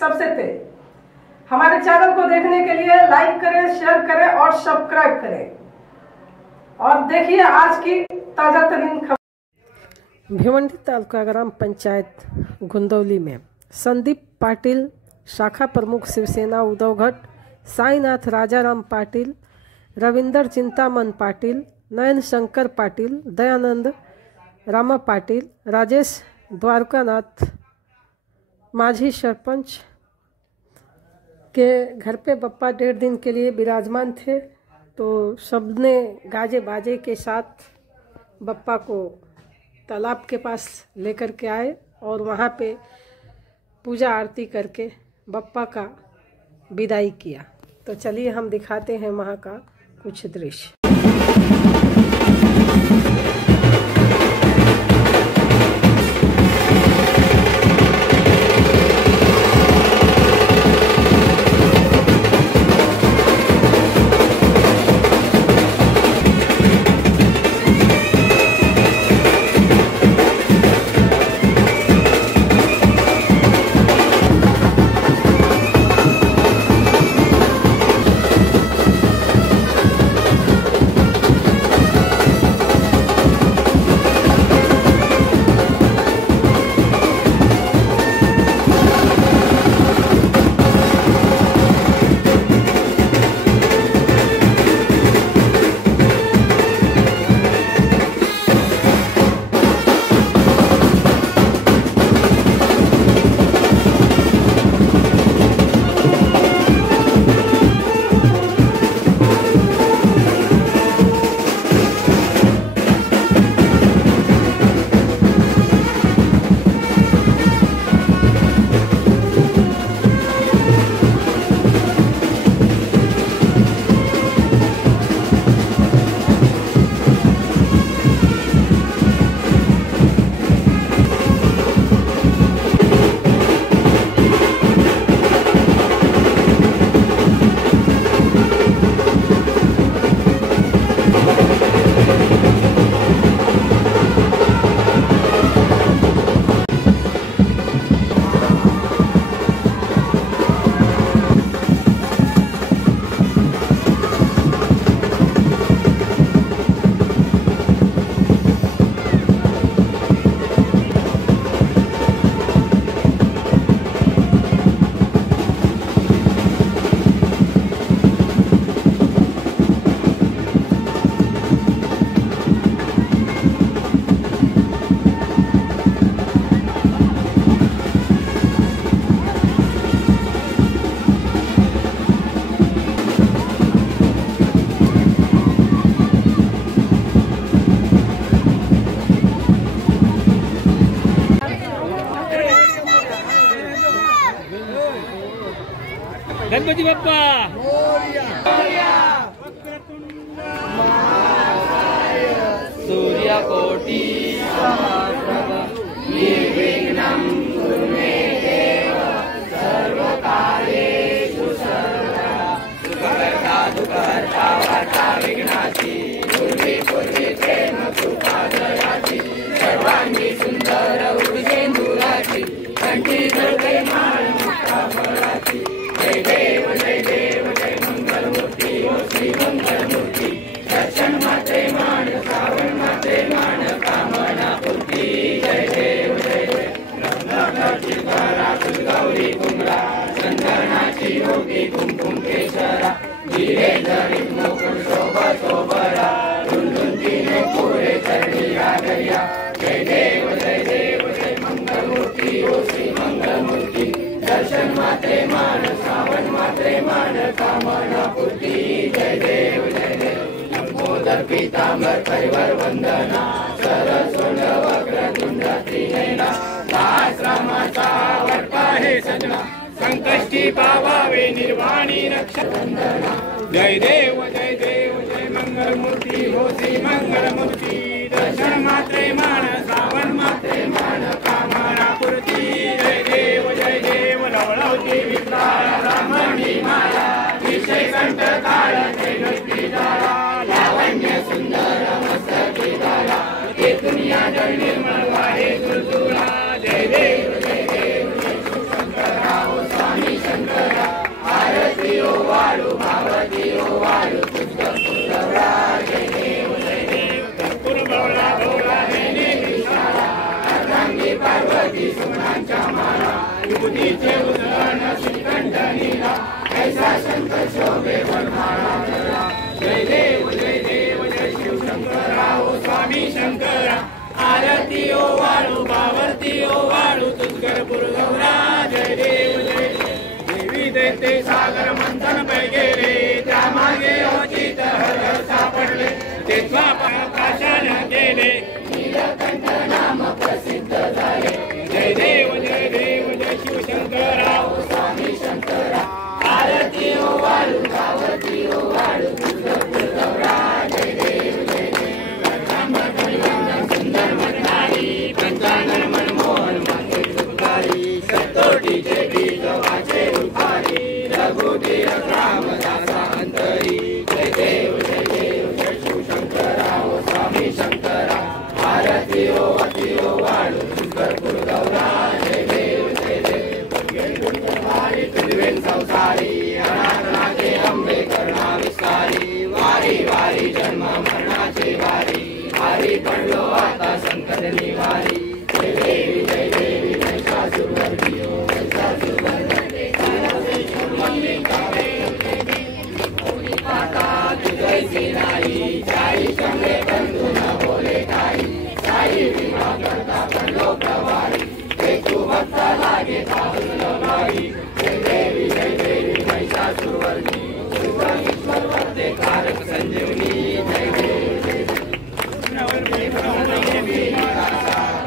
सबसे तेज। हमारे चैनल को देखने के लिए लाइक करें, शेयर करें और सब्सक्राइब करें। और देखिए आज की ताजा तरीन खबर। भिवंडी तालुका ग्राम पंचायत गुंदौली में संदीप पाटिल शाखा प्रमुख शिवसेना उद्धवगढ़, साईनाथ राजाराम पाटिल, रविंदर चिंतामन पाटिल, नयन शंकर पाटिल, दयानंद रामा पाटिल, राजेश द्वारकानाथ माझी सरपंच के घर पे बप्पा 1.5 दिन के लिए विराजमान थे। तो सबने गाजे बाजे के साथ बप्पा को तालाब के पास लेकर के आए और वहाँ पे पूजा आरती करके बप्पा का विदाई किया। तो चलिए हम दिखाते हैं वहाँ का कुछ दृश्य। गणपति बप्पा सूर्यकोटि समप्रभ निर्विघ्नं कुरु मे देव सर्वकार्येषु सर्वदा सुखकर्ता दुःखहर्ता वार्ता विघ्नाची पूर्वी प्रेम कृपा दयाची सर्वांगी सुंदर उर्जेंदुराची कंठी धरते माळ मुक्ता फळाची जय देव जय मंगलमूर्ती हो श्री मंगलमूर्ती दर्शन मात्रे मान श्रावण मात्रे मान कामना पूर्ती जय देव रत्नाकरची करा गौरी कुंभरा चंदनाची योगी कुमकुम केशरा धीरे धरी मुकुट शोभरा धुंधुंतीने पुरे चरणी रागया जय देव जय मंगलमूर्ती हो श्री मंगलमूर्ती दर्शन मात्रे मान श्रावण मात्रे मान कामना पूर्ती जय देव लंबोदर पीतांबर परिवर वंदना सरस्वंड वक्र तुंड त्रिनयना दास रामाचा वटपा हे सजना संकष्टी पावावे निर्वाणी रक्षा वंदना जय देव जय मंगलमूर्ती हो श्री मंगलमूर्ती दर्शन मात्रे मान श्रावण मात्रे मान कामना पूर्ती जय देव लवळवती विद्याला रामणी माया विषय कंठ काळा नुसती जाळा लावण्य सुंदर मस्तकी दाला हे दुनिया जळ निर्मळ वाहे तुळतुळा जय देव शंकरा हो सागर मंथन पै गेले त्यामागे अचित हर सापडले तेव्हा प्रकाशन केले नीलकंठ नाम प्रसिद्ध झाले जय देव जय शिवशंकरा स्वामी शंकरा आरती ओ वाळू गावती ओ वाळू तुझगौरा जय देव सुंदर मननारी पंचानन मनमोहन माते सुखारी सतोटीचे बीज वाचे रूपारी रघुवीर रामदासा अंतरी जय देव जय शिवशंकरा ओ स्वामी शंकरा आरती ओ वाळू सुंदरपूर गौरा जय देव तुझवेन संसारी अनाथनाचे अंबे करुणा विस्तारी वारी वारी जन्म मरणाची वारी वारी पडलो आता संकट निवारी जय देवी महिषासुरमर्दिनी तुझैसी नाही जाई शंभे बंधू न बोले काही साई विमा करता पडलो प्रवारी तू भक्त लागे पाहुल माई जय देवी महिषासुरमर्दिनी ईश्वर वरते कारक संजीवनी जय देवी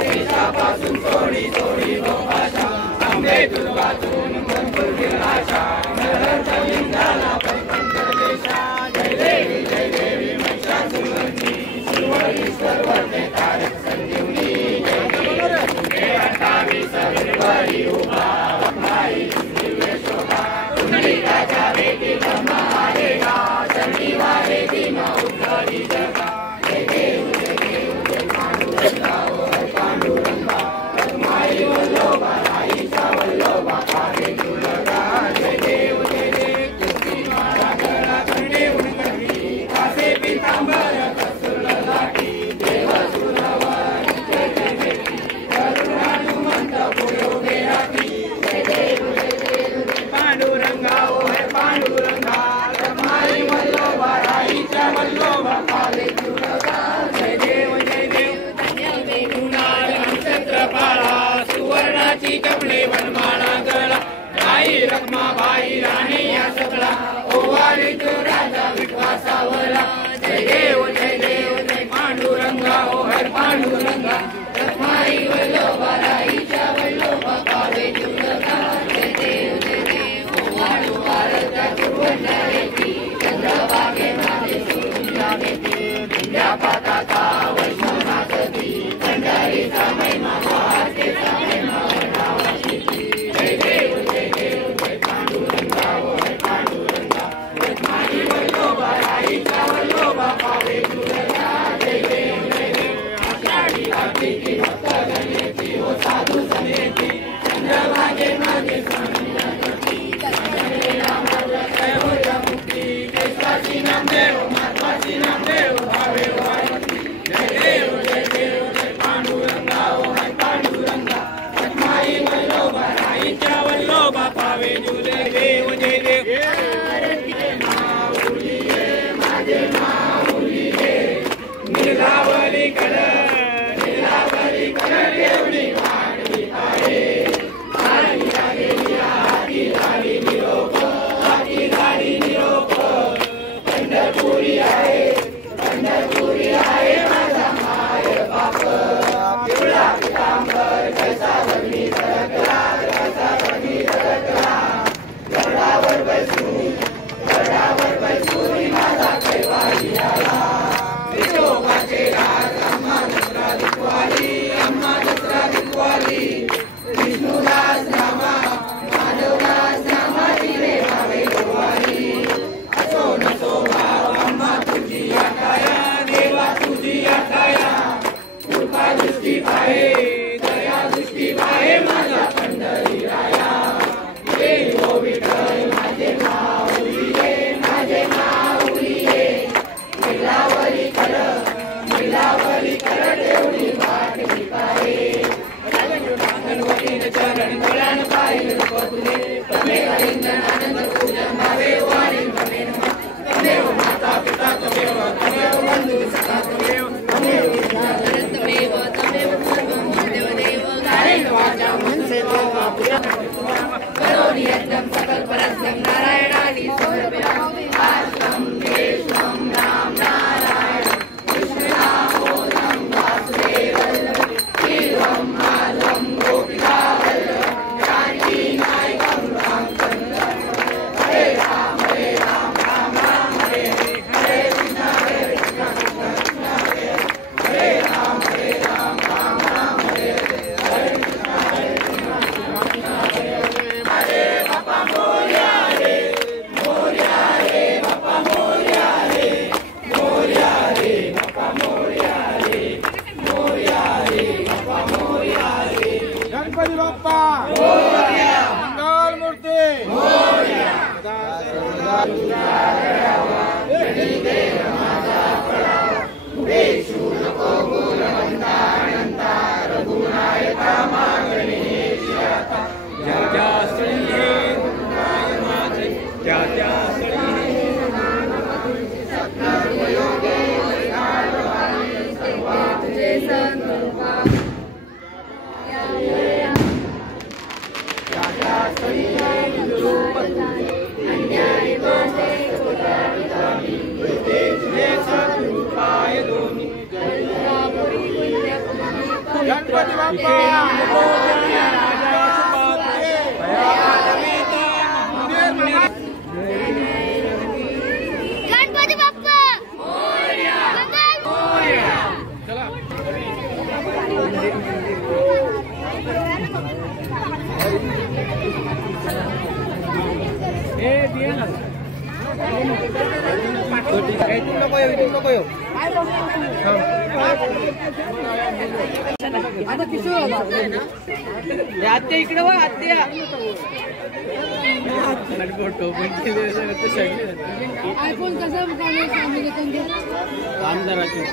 देशापासून थोडी थोडी लोकाशा आंबे दुर्गातून भरपूर विलाशा इंद्राला पंचदेशा जय देवी महिषासुरमर्दिनी ईश्वर वरते कारक संजीवनी जय देवी 28 फेब्रुवारी उभा माई दिव्य शोभा पुंडलिकाच्या भेटी ब्रह्मा आलेला शनिवारे भीमा उद्धरी जगा जय देव जय पांडुरंगा ओ पांडुरंगा माई वल्लोबा आईचा वल्लोबा पावे तुलगा जय देव तुझी मारा गळा करणे उणकरी कासे पितांबर कसूल लाटी देव सुरवर जय भेटी करुणानुमंत पुरोगे राखी जय देव पांडुरंगा ओ पांडुरंगा माई वल्लोबा आईच्या वल्लोबा पावे तुलगा जय देव नक्षत्र पाळा सुवर्णाची कपडे वनमाळा गळा आई रखमाबाई राणी या सगळा ओवारी तो राजा विश्वासावला जय देव पांडुरंगा ओ पांडुरंगा रखमाई वल्लोबा आईच्या वल्लोबा पावे तुलगा जय देव ओवाळू भारता तुवंडरेती चंद्रभागे माझे सुरुंजा घेते दिव्या पाताचा वैष्णवनाथी पंढरीचा महिमा वाटेचा महिमा वर्णावाची जय देव पांडुरंगा ओ पांडुरंगा रखमाई वल्लोबा आईचा वल्लोबा पावे तुलगा जय देव आषाढी आरती भक्त गणेती ओ साधू सनेती चंद्रभागे माझे स्वामी नामदेव महत्वाची नामदेव भावे वारी जय देव पांडुरंगा ओ पांडुरंगा रखमाई वल्लोबा आईच्या वल्लोबा पावे जुले देव जय देव माझे माऊली निलावली कड एवढी वाढली आहे आई लागेली हाती झाली निरोप पंढरपुरी आहे माझा माय बाप पिवळा पितांबर कैसा वगणी सरकला गडावर बसून माझा कैवारी आला विठोबाचे राग गणपती बाप्पा आत्या इकडे बघ आत्या आयफोन कसा आमदाराची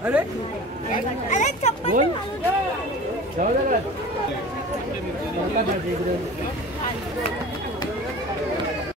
अरे बोल